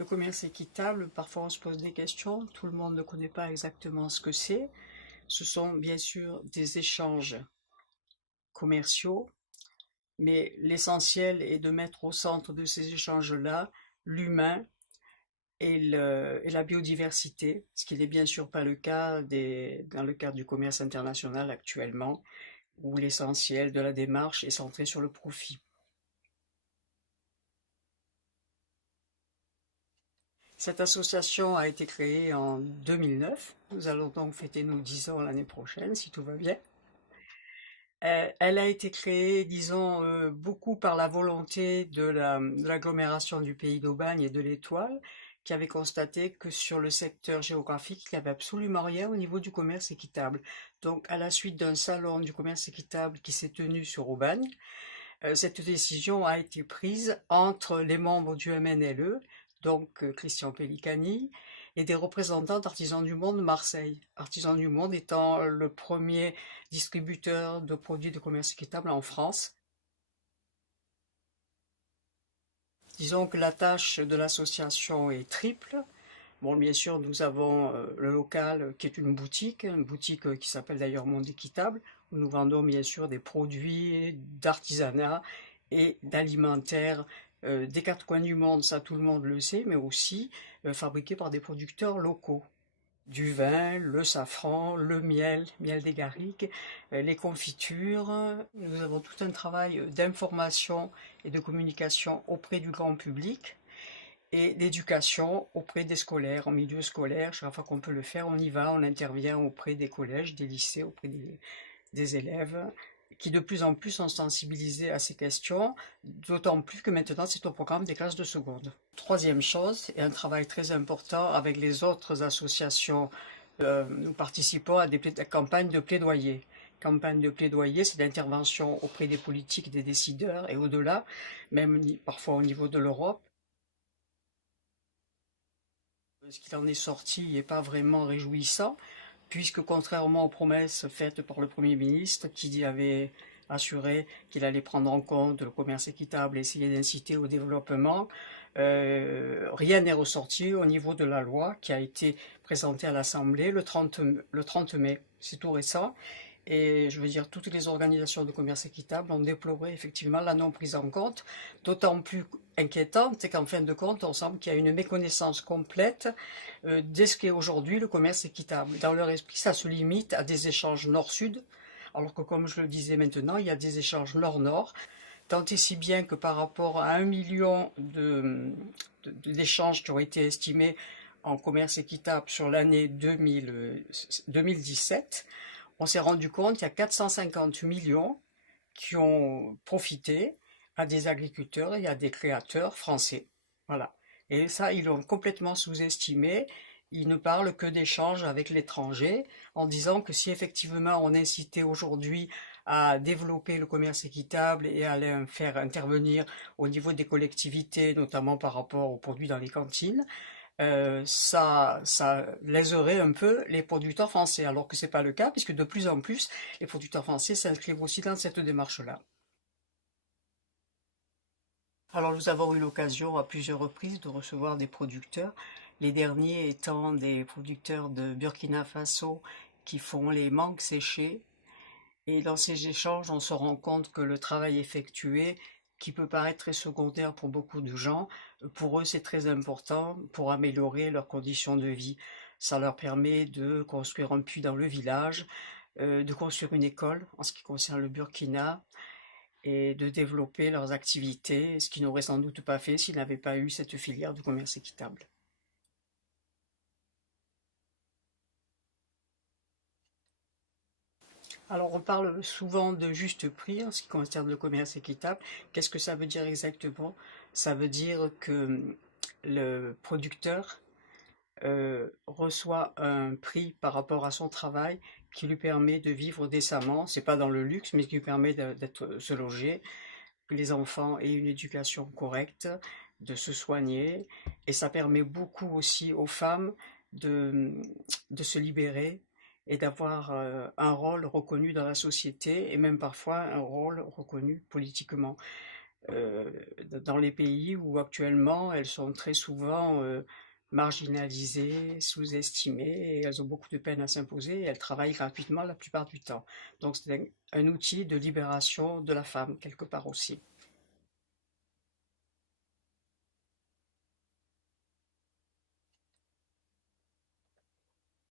Le commerce équitable, parfois on se pose des questions, tout le monde ne connaît pas exactement ce que c'est. Ce sont bien sûr des échanges commerciaux, mais l'essentiel est de mettre au centre de ces échanges-là l'humain et la biodiversité, ce qui n'est bien sûr pas le cas dans le cadre du commerce international actuellement, où l'essentiel de la démarche est centré sur le profit. Cette association a été créée en 2009. Nous allons donc fêter nos 10 ans l'année prochaine, si tout va bien. Elle a été créée, disons, beaucoup par la volonté de l'agglomération du Pays d'Aubagne et de l'Étoile, qui avait constaté que sur le secteur géographique, il n'y avait absolument rien au niveau du commerce équitable. Donc, à la suite d'un salon du commerce équitable qui s'est tenu sur Aubagne, cette décision a été prise entre les membres du MNLE, donc Christian Pellicani, et des représentants d'Artisans du Monde de Marseille. Artisans du Monde étant le premier distributeur de produits de commerce équitable en France. Disons que la tâche de l'association est triple. Bon, bien sûr, nous avons le local qui est une boutique qui s'appelle d'ailleurs Monde Équitable, où nous vendons bien sûr des produits d'artisanat et d'alimentaire des quatre coins du monde, ça tout le monde le sait, mais aussi fabriqués par des producteurs locaux. Du vin, le safran, le miel, miel des garrigues, les confitures. Nous avons tout un travail d'information et de communication auprès du grand public et d'éducation auprès des scolaires, en milieu scolaire. Chaque fois qu'on peut le faire, on y va, on intervient auprès des collèges, des lycées, auprès des élèves qui de plus en plus sont sensibilisés à ces questions, d'autant plus que maintenant c'est au programme des classes de seconde. Troisième chose, et un travail très important avec les autres associations, nous participons à des campagnes de plaidoyer. Campagne de plaidoyer, c'est l'intervention auprès des politiques, des décideurs et au-delà, même parfois au niveau de l'Europe. Ce qu'il en est sorti n'est pas vraiment réjouissant, puisque contrairement aux promesses faites par le Premier ministre, qui avait assuré qu'il allait prendre en compte le commerce équitable et essayer d'inciter au développement, rien n'est ressorti au niveau de la loi qui a été présentée à l'Assemblée le 30 mai. C'est tout récent. Et je veux dire, toutes les organisations de commerce équitable ont déploré effectivement la non prise en compte, d'autant plus inquiétante, c'est qu'en fin de compte, on semble qu'il y a une méconnaissance complète de ce qu'est aujourd'hui le commerce équitable. Dans leur esprit, ça se limite à des échanges nord-sud, alors que comme je le disais maintenant, il y a des échanges nord-nord, tant et si bien que par rapport à 1 million d'échanges qui ont été estimés en commerce équitable sur l'année 2017, on s'est rendu compte qu'il y a 450 millions qui ont profité à des agriculteurs et à des créateurs français. Voilà. Et ça, ils l'ont complètement sous-estimé. Ils ne parlent que d'échanges avec l'étranger, en disant que si effectivement on incitait aujourd'hui à développer le commerce équitable et à le faire intervenir au niveau des collectivités, notamment par rapport aux produits dans les cantines, ça léserait un peu les producteurs français, alors que ce n'est pas le cas, puisque de plus en plus, les producteurs français s'inscrivent aussi dans cette démarche-là. Alors nous avons eu l'occasion à plusieurs reprises de recevoir des producteurs, les derniers étant des producteurs de Burkina Faso qui font les mangues séchées. Et dans ces échanges, on se rend compte que le travail effectué, qui peut paraître très secondaire pour beaucoup de gens, pour eux c'est très important pour améliorer leurs conditions de vie. Ça leur permet de construire un puits dans le village, de construire une école en ce qui concerne le Burkina et de développer leurs activités, ce qu'ils n'auraient sans doute pas fait s'ils n'avaient pas eu cette filière de commerce équitable. Alors, on parle souvent de juste prix en ce qui concerne le commerce équitable. Qu'est-ce que ça veut dire exactement? Ça veut dire que le producteur reçoit un prix par rapport à son travail qui lui permet de vivre décemment. C'est pas dans le luxe, mais qui lui permet d'être se loger, que les enfants aient une éducation correcte, de se soigner. Et ça permet beaucoup aussi aux femmes de, de se libérer et d'avoir un rôle reconnu dans la société et même parfois un rôle reconnu politiquement. euh, dans les pays où actuellement elles sont très souvent marginalisées, sous-estimées, et elles ont beaucoup de peine à s'imposer, et elles travaillent gratuitement la plupart du temps. Donc c'est un outil de libération de la femme, quelque part aussi.